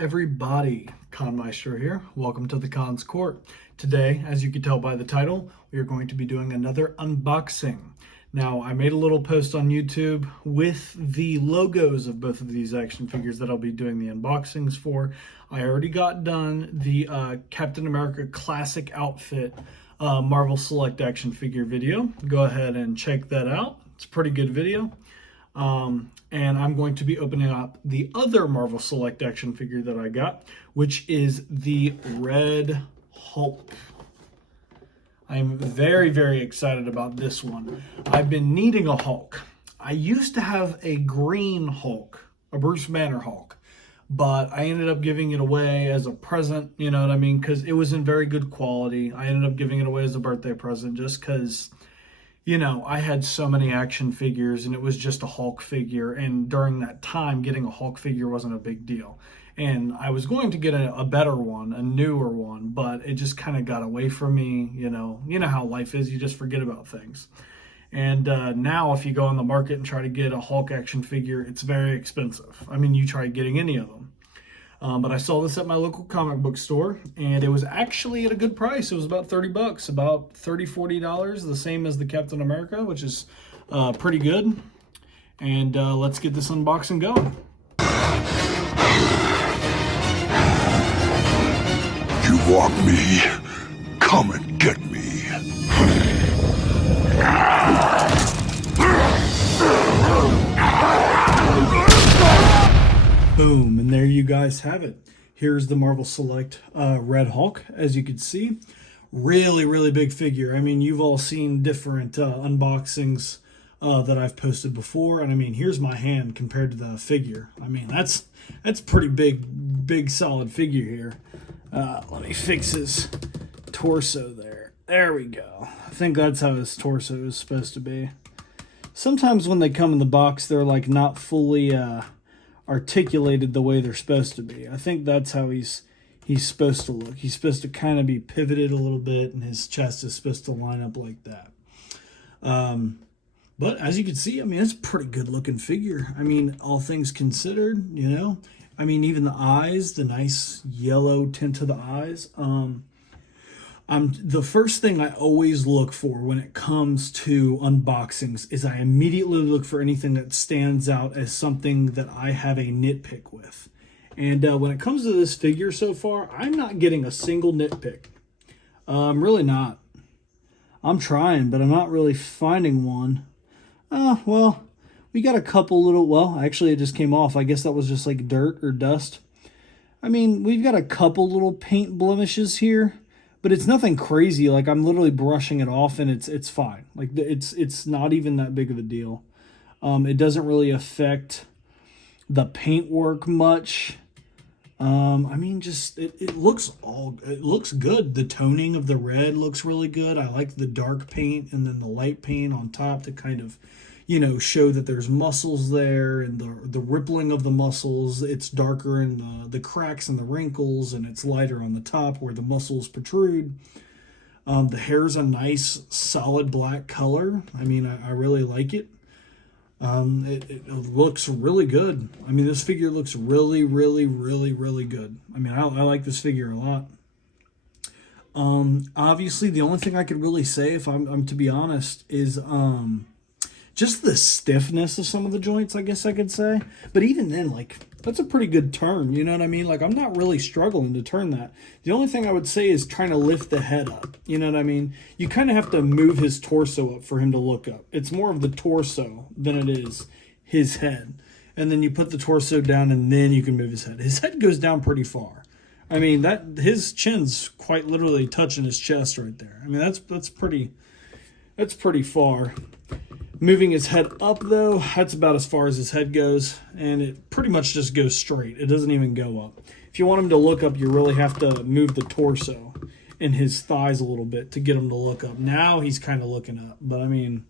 Everybody, Con Maestro here. Welcome to the Con's Court. Today, as you can tell by the title, we are going to be doing another unboxing. Now, I made a little post on YouTube with the logos of both of these action figures that I'll be doing the unboxings for. I already got done the Captain America Classic Outfit Marvel Select action figure video. Go ahead and check that out. It's a pretty good video. And I'm going to be opening up the other Marvel Select action figure that I got, which is the Red Hulk. I'm very, very excited about this one. I've been needing a Hulk. I used to have a green Hulk, a Bruce Banner Hulk, but I ended up giving it away as a present, you know what I mean? Because it was in very good quality. I ended up giving it away as a birthday present just because, you know, I had so many action figures and it was just a Hulk figure. And during that time, getting a Hulk figure wasn't a big deal. And I was going to get a better one, a newer one, but it just kind of got away from me. You know how life is. You just forget about things. And now if you go on the market and try to get a Hulk action figure, it's very expensive. I mean, you try getting any of them. But I saw this at my local comic book store, and it was actually at a good price. It was about 30 bucks, about $30, $40, the same as the Captain America, which is pretty good. And let's get this unboxing going. You want me? Come and get me. Boom, and there you guys have it. Here's the Marvel Select Red Hulk, as you can see. Really, really big figure. I mean, you've all seen different unboxings that I've posted before, and I mean, here's my hand compared to the figure. I mean, that's pretty big solid figure here. Let me fix his torso there. There we go. I think that's how his torso is supposed to be. Sometimes when they come in the box, they're like not fully articulated the way they're supposed to be. I think that's how he's supposed to look. He's supposed to kind of be pivoted a little bit, and his chest is supposed to line up like that. But as you can see, I mean, it's a pretty good looking figure. I mean, all things considered, you know. I mean, even the eyes, the nice yellow tint to the eyes. The first thing I always look for when it comes to unboxings is I immediately look for anything that stands out as something that I have a nitpick with. And when it comes to this figure so far, I'm not getting a single nitpick. I'm really not. I'm trying, but I'm not really finding one. Well, we got a couple little, well, actually it just came off. I guess that was just like dirt or dust. I mean, we've got a couple little paint blemishes here, but it's nothing crazy. Like, I'm literally brushing it off and it's fine. Like, it's not even that big of a deal. It doesn't really affect the paintwork much. I mean, just it looks good. The toning of the red looks really good. I like the dark paint and then the light paint on top to kind of, you know, show that there's muscles there, and the rippling of the muscles. It's darker in the cracks and the wrinkles, and it's lighter on the top where the muscles protrude. The hair's a nice solid black color. I mean, I really like it. It looks really good. I mean, this figure looks really, really, really, really good. I mean, I like this figure a lot. Obviously, the only thing I could really say, if I'm to be honest, is just the stiffness of some of the joints, I guess I could say. But even then, like, that's a pretty good turn, you know what I mean? Like, I'm not really struggling to turn that. The only thing I would say is trying to lift the head up, you know what I mean? You kind of have to move his torso up for him to look up. It's more of the torso than it is his head. And then you put the torso down, and then you can move his head. His head goes down pretty far. I mean, his chin's quite literally touching his chest right there. I mean, that's pretty far. Moving his head up, though, that's about as far as his head goes, and it pretty much just goes straight. It doesn't even go up. If you want him to look up, you really have to move the torso and his thighs a little bit to get him to look up. Now he's kind of looking up, but I mean,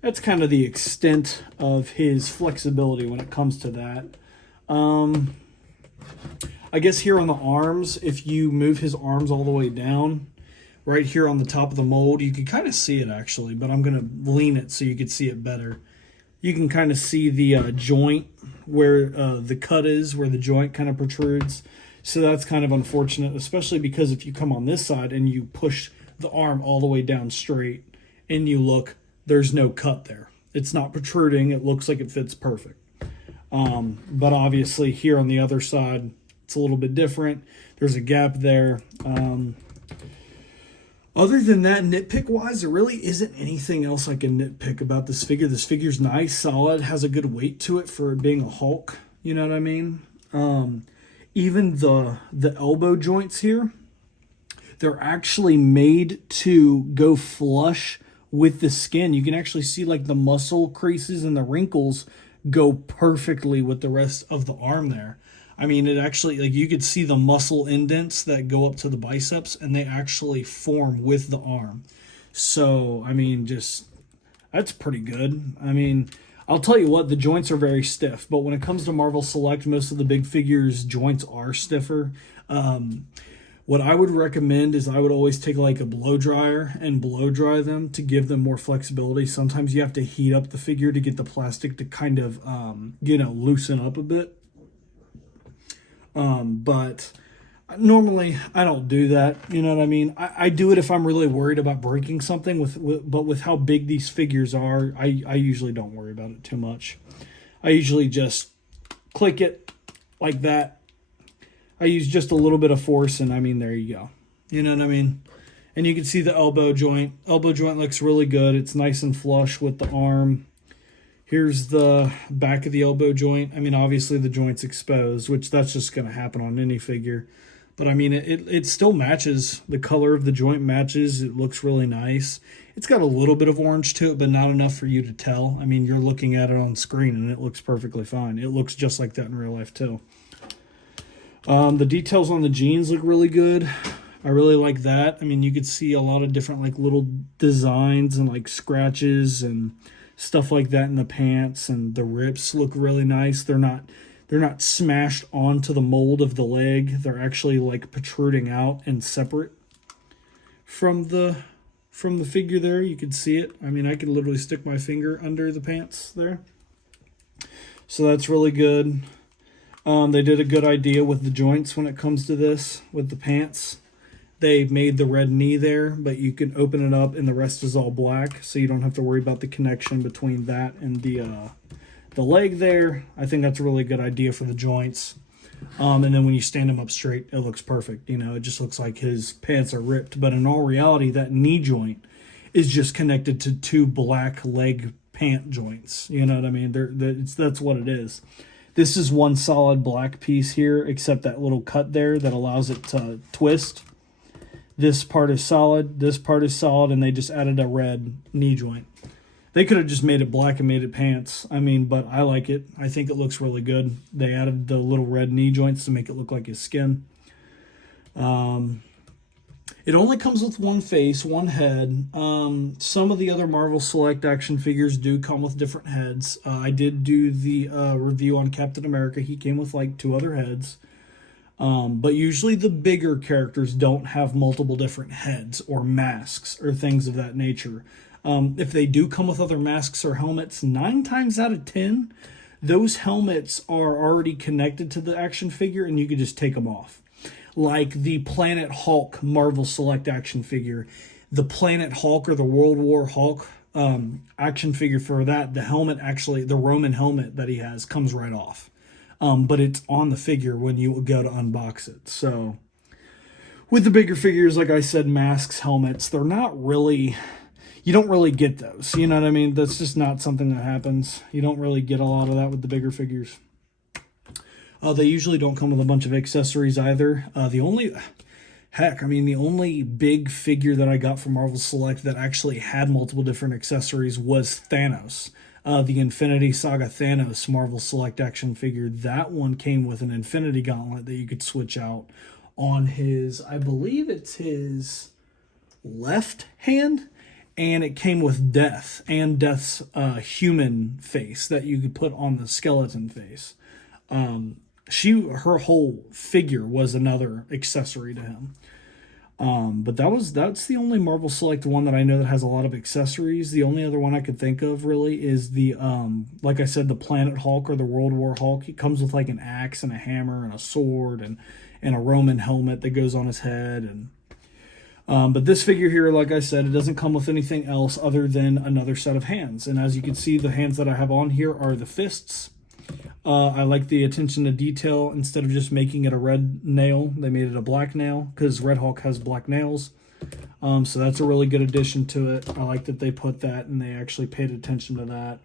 that's kind of the extent of his flexibility when it comes to that. I guess here on the arms, if you move his arms all the way down, right here on the top of the mold, you can kind of see it actually, but I'm going to lean it so you can see it better. You can kind of see the joint where the cut is, where the joint kind of protrudes. So that's kind of unfortunate, especially because if you come on this side and you push the arm all the way down straight and you look, there's no cut there. It's not protruding. It looks like it fits perfect. But obviously here on the other side, it's a little bit different. There's a gap there. Other than that, nitpick-wise, there really isn't anything else I can nitpick about this figure. This figure's nice, solid, has a good weight to it for being a Hulk. You know what I mean? Even the elbow joints here, they're actually made to go flush with the skin. You can actually see like the muscle creases and the wrinkles go perfectly with the rest of the arm there. I mean, it actually, like, you could see the muscle indents that go up to the biceps, and they actually form with the arm. So, I mean, just, that's pretty good. I mean, I'll tell you what, the joints are very stiff, but when it comes to Marvel Select, most of the big figures' joints are stiffer. What I would recommend is I would always take like a blow dryer and blow dry them to give them more flexibility. Sometimes you have to heat up the figure to get the plastic to kind of, loosen up a bit. But normally I don't do that. You know what I mean? I do it if I'm really worried about breaking something but with how big these figures are, I usually don't worry about it too much. I usually just click it like that. I use just a little bit of force, and I mean, there you go. You know what I mean? And you can see the elbow joint. Elbow joint looks really good. It's nice and flush with the arm. Here's the back of the elbow joint. I mean, obviously the joint's exposed, which that's just going to happen on any figure. But I mean, it still matches. The color of the joint matches. It looks really nice. It's got a little bit of orange to it, but not enough for you to tell. I mean, you're looking at it on screen, and it looks perfectly fine. It looks just like that in real life, too. The details on the jeans look really good. I really like that. I mean, you could see a lot of different like little designs and like scratches and stuff like that in the pants, and the rips look really nice. They're not smashed onto the mold of the leg. They're actually like protruding out and separate from the figure there. You can see it. I mean, I could literally stick my finger under the pants there. So that's really good. They did a good idea with the joints when it comes to this, with the pants. They made the red knee there, but you can open it up and the rest is all black, so you don't have to worry about the connection between that and the leg there. I think that's a really good idea for the joints. And then when you stand him up straight, it looks perfect. You know, it just looks like his pants are ripped. But in all reality, that knee joint is just connected to two black leg pant joints. You know what I mean? That's what it is. This is one solid black piece here, except that little cut there that allows it to twist. This part is solid, this part is solid, and they just added a red knee joint. They could have just made it black and made it pants. I mean, but I like it. I think it looks really good. They added the little red knee joints to make it look like his skin. It only comes with one face, one head. Some of the other Marvel Select action figures do come with different heads. I did do the review on Captain America. He came with like 2 other heads. But usually the bigger characters don't have multiple different heads or masks or things of that nature. If they do come with other masks or helmets, 9 times out of 10, those helmets are already connected to the action figure and you can just take them off. Like the Planet Hulk Marvel Select action figure. The Planet Hulk or the World War Hulk action figure for that, the helmet actually, the Roman helmet that he has comes right off. But it's on the figure when you go to unbox it. So with the bigger figures, like I said, masks, helmets, they're not really, you don't really get those. You know what I mean? That's just not something that happens. You don't really get a lot of that with the bigger figures. They usually don't come with a bunch of accessories either. The only big figure that I got from Marvel Select that actually had multiple different accessories was Thanos. The Infinity Saga Thanos Marvel Select action figure. That one came with an Infinity Gauntlet that you could switch out on his, I believe it's his left hand. And it came with Death and Death's human face that you could put on the skeleton face. Her whole figure was another accessory to him. But that's the only Marvel Select one that I know that has a lot of accessories. The only other one I could think of really is the like I said, the Planet Hulk or the World War Hulk. He comes with like an axe and a hammer and a sword and a Roman helmet that goes on his head. And but this figure here, like I said, it doesn't come with anything else other than another set of hands. And as you can see, the hands that I have on here are the fists. I like the attention to detail. Instead of just making it a red nail, they made it a black nail because Red Hulk has black nails. So that's a really good addition to it. I like that they put that and they actually paid attention to that.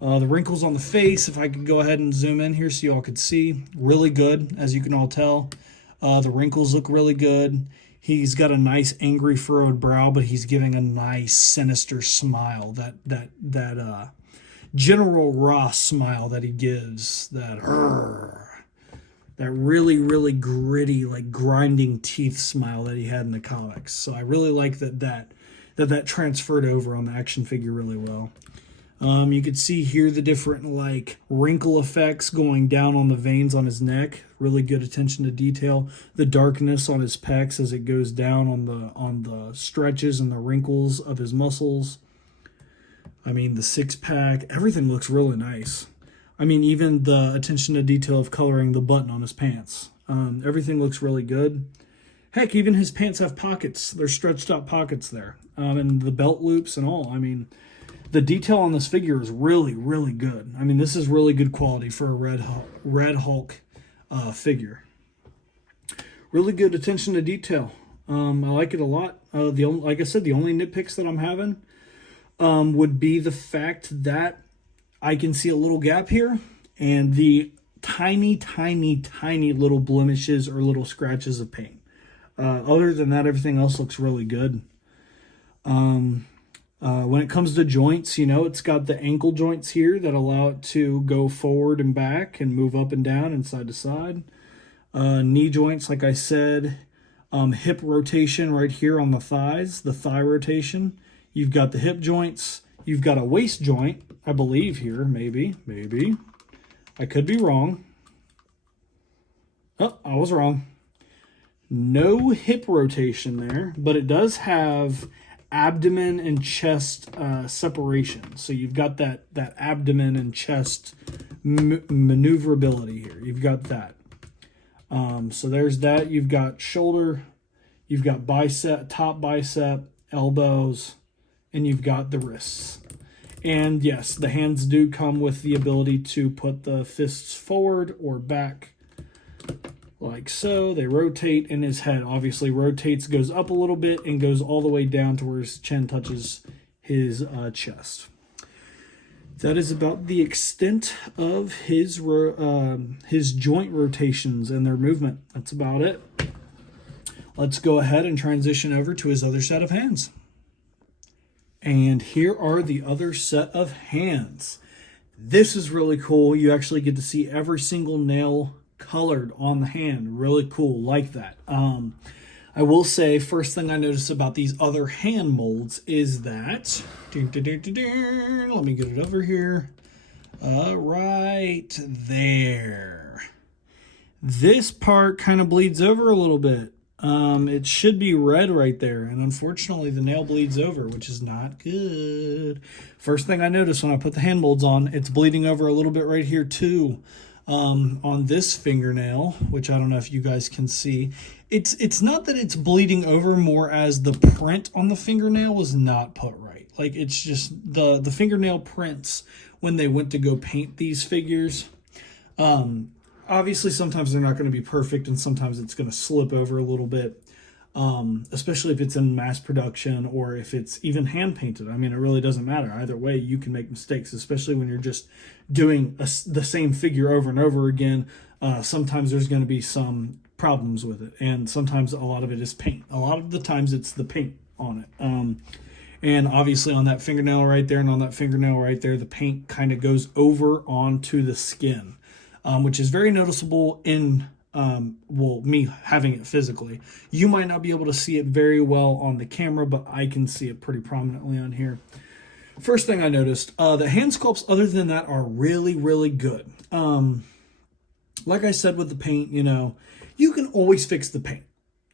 The wrinkles on the face, if I could go ahead and zoom in here so you all could see, really good, as you can all tell. The wrinkles look really good. He's got a nice angry furrowed brow, but he's giving a nice sinister smile. That General Ross smile that he gives, that really, really gritty, like grinding teeth smile that he had in the comics. So I really like that transferred over on the action figure really well. You can see here the different like wrinkle effects going down on the veins on his neck. Really good attention to detail. The darkness on his pecs as it goes down on the stretches and the wrinkles of his muscles. I mean, the six-pack, everything looks really nice. I mean, even the attention to detail of coloring the button on his pants. Everything looks really good. Heck, even his pants have pockets. They're stretched out pockets there. And the belt loops and all. I mean, the detail on this figure is really, really good. I mean, this is really good quality for a Red Hulk figure. Really good attention to detail. I like it a lot. Like I said, the only nitpicks that I'm having would be the fact that I can see a little gap here and the tiny, tiny, tiny little blemishes or little scratches of paint. Other than that, everything else looks really good. When it comes to joints, you know, it's got the ankle joints here that allow it to go forward and back and move up and down and side to side. Knee joints, like I said, hip rotation right here on the thighs, the thigh rotation. You've got the hip joints. You've got a waist joint, I believe here, maybe. I could be wrong. Oh, I was wrong. No hip rotation there, but it does have abdomen and chest separation. So you've got that abdomen and chest maneuverability here. You've got that. So there's that. You've got shoulder, you've got bicep, top bicep, elbows, and you've got the wrists. And yes, the hands do come with the ability to put the fists forward or back like so. They rotate, and his head obviously rotates, goes up a little bit, and goes all the way down to where his chin touches his chest. That is about the extent of his joint rotations and their movement. That's about it. Let's go ahead and transition over to his other set of hands. And here are the other set of hands. This is really cool. You actually get to see every single nail colored on the hand. Really cool, like that. I will say, first thing I noticed about these other hand molds is that, let me get it over here, right there. This part kind of bleeds over a little bit. It should be red right there, and unfortunately the nail bleeds over, which is not good. First thing I noticed when I put the hand molds on, it's bleeding over a little bit right here too. On this fingernail, which I don't know if you guys can see, it's not that it's bleeding over, more as the print on the fingernail was not put right. Like, it's just the fingernail prints when they went to go paint these figures. Obviously, sometimes they're not going to be perfect, and sometimes it's going to slip over a little bit, especially if it's in mass production or if it's even hand-painted. I mean, it really doesn't matter. Either way, you can make mistakes, especially when you're just doing the same figure over and over again. Sometimes there's going to be some problems with it, and sometimes a lot of it is paint. A lot of the times it's the paint on it. And obviously on that fingernail right there and on that fingernail right there, the paint kind of goes over onto the skin. Which is very noticeable in, me having it physically. You might not be able to see it very well on the camera, but I can see it pretty prominently on here. First thing I noticed, the hand sculpts other than that are really, really good. Like I said with the paint, you know, you can always fix the paint.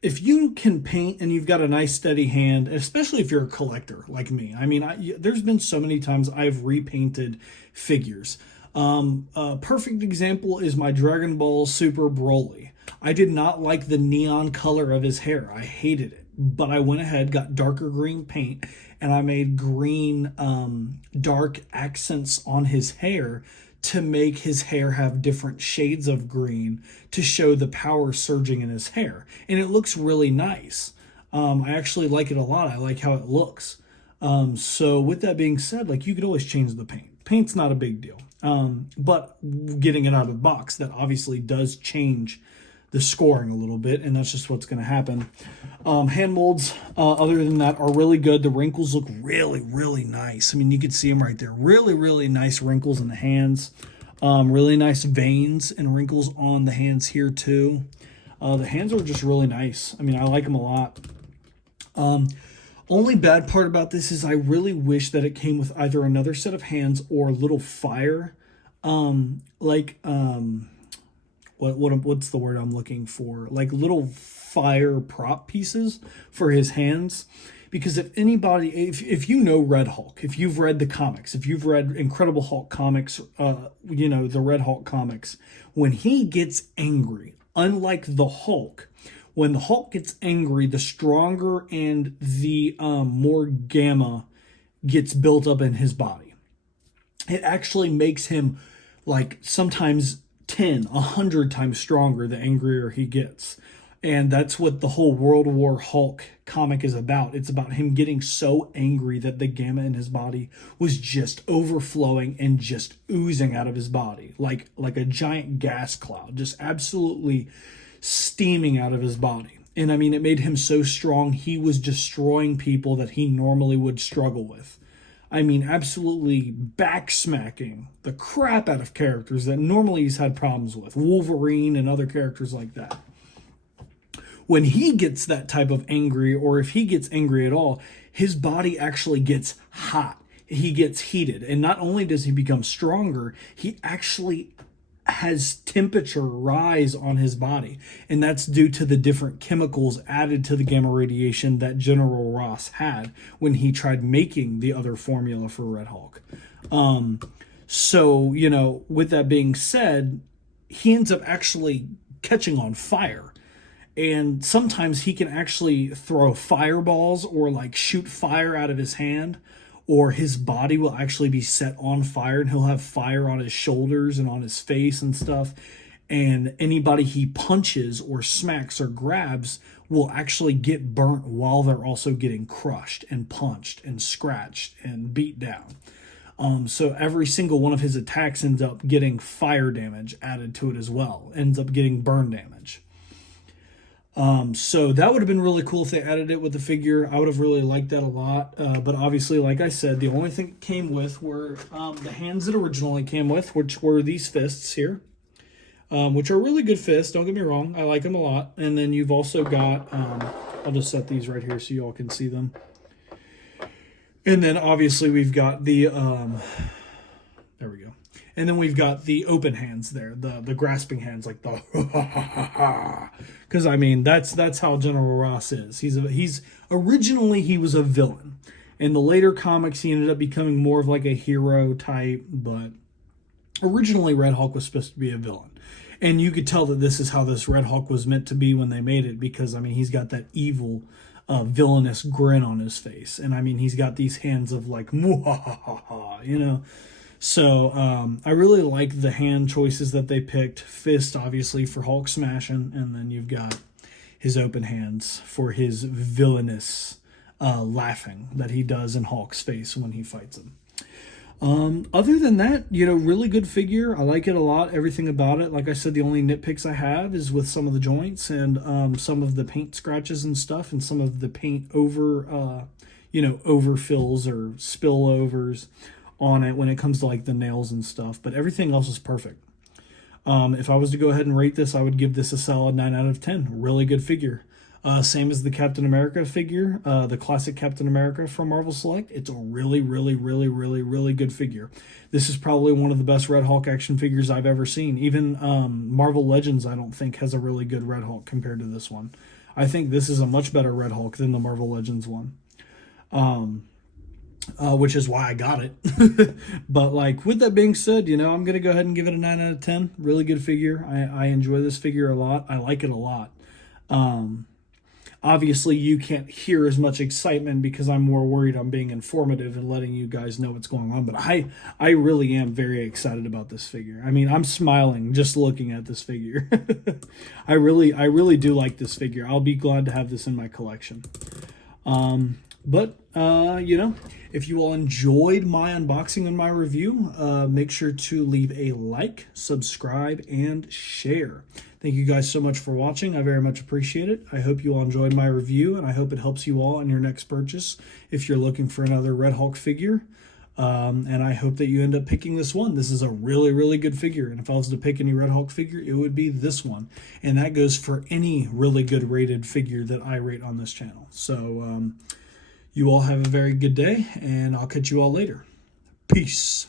if you can paint and you've got a nice steady hand, especially if you're a collector like me, I mean, there's been so many times I've repainted figures. A perfect example is my Dragon Ball Super Broly. I did not like the neon color of his hair. I hated it, but I went ahead, got darker green paint, and I made green dark accents on his hair to make his hair have different shades of green to show the power surging in his hair. And it looks really nice. I actually like it a lot. I like how it looks. So with that being said, like, you could always change the paint. Paint's not a big deal. But getting it out of the box, that obviously does change the scoring a little bit, and that's just what's going to happen. Hand molds, other than that, are really good. The wrinkles look really, really nice. I mean, you can see them right there. Really, really nice wrinkles in the hands. Really nice veins and wrinkles on the hands here too. The hands are just really nice. I mean, I like them a lot. Only bad part about this is I really wish that it came with either another set of hands or little fire, what's the word I'm looking for? Like little fire prop pieces for his hands. Because if anybody, if you know Red Hulk, if you've read the comics, if you've read Incredible Hulk comics, the Red Hulk comics, when he gets angry, unlike the Hulk, when the Hulk gets angry, the stronger and the more gamma gets built up in his body. It actually makes him like sometimes 10, 100 times stronger the angrier he gets. And that's what the whole World War Hulk comic is about. It's about him getting so angry that the gamma in his body was just overflowing and just oozing out of his body like a giant gas cloud, just absolutely steaming out of his body. And I mean, it made him so strong, he was destroying people that he normally would struggle with. I mean, absolutely backsmacking the crap out of characters that normally he's had problems with. Wolverine and other characters like that. When he gets that type of angry, or if he gets angry at all, his body actually gets hot. He gets heated. And not only does he become stronger, he actually has temperature rise on his body. And that's due to the different chemicals added to the gamma radiation that General Ross had when he tried making the other formula for Red Hulk. So, with that being said, he ends up actually catching on fire. And sometimes he can actually throw fireballs or like shoot fire out of his hand, or his body will actually be set on fire and he'll have fire on his shoulders and on his face and stuff. And anybody he punches or smacks or grabs will actually get burnt while they're also getting crushed and punched and scratched and beat down. So every single one of his attacks ends up getting fire damage added to it as well, ends up getting burn damage. So that would have been really cool if they added it with the figure. I would have really liked that a lot. But obviously, like I said, the only thing it came with were the hands that originally came with, which were these fists here, which are really good fists. Don't get me wrong. I like them a lot. And then you've also got, I'll just set these right here so you all can see them. And then obviously we've got the, there we go. And then we've got the open hands there, the grasping hands, like the because I mean that's how General Ross is. He's originally he was a villain. In the later comics, he ended up becoming more of like a hero type, but originally Red Hulk was supposed to be a villain. And you could tell that this is how this Red Hulk was meant to be when they made it, because I mean he's got that evil villainous grin on his face, and I mean he's got these hands of like muhahaha, So I really like the hand choices that they picked. Fist, obviously, for Hulk smashing, and then you've got his open hands for his villainous laughing that he does in Hulk's face when he fights him. Other than that, really good figure. I like it a lot, everything about it. Like I said, the only nitpicks I have is with some of the joints and some of the paint scratches and stuff, and some of the paint overfills or spillovers on it when it comes to like the nails and stuff, but everything else is perfect. If I was to go ahead and rate this, I would give this a solid 9 out of 10. Really good figure. Same as the Captain America figure, the classic Captain America from Marvel Select. It's a really, really, really, really, really good figure. This is probably one of the best Red Hulk action figures I've ever seen. Even Marvel Legends, I don't think, has a really good Red Hulk compared to this one. I think this is a much better Red Hulk than the Marvel Legends one. Which is why I got it. But like with that being said, I'm gonna go ahead and give it a 9 out of 10. Really good figure. I enjoy this figure a lot. I like it a lot. Obviously, you can't hear as much excitement because I'm more worried on being informative and letting you guys know what's going on. But I really am very excited about this figure. I mean, I'm smiling just looking at this figure. I really do like this figure. I'll be glad to have this in my collection. But if you all enjoyed my unboxing and my review, make sure to leave a like, subscribe, and share. Thank you guys so much for watching. I very much appreciate it. I hope you all enjoyed my review, and I hope it helps you all in your next purchase if you're looking for another Red Hulk figure. And I hope that you end up picking this one. This is a really, really good figure. And if I was to pick any Red Hulk figure, it would be this one. And that goes for any really good rated figure that I rate on this channel. So you all have a very good day, and I'll catch you all later. Peace.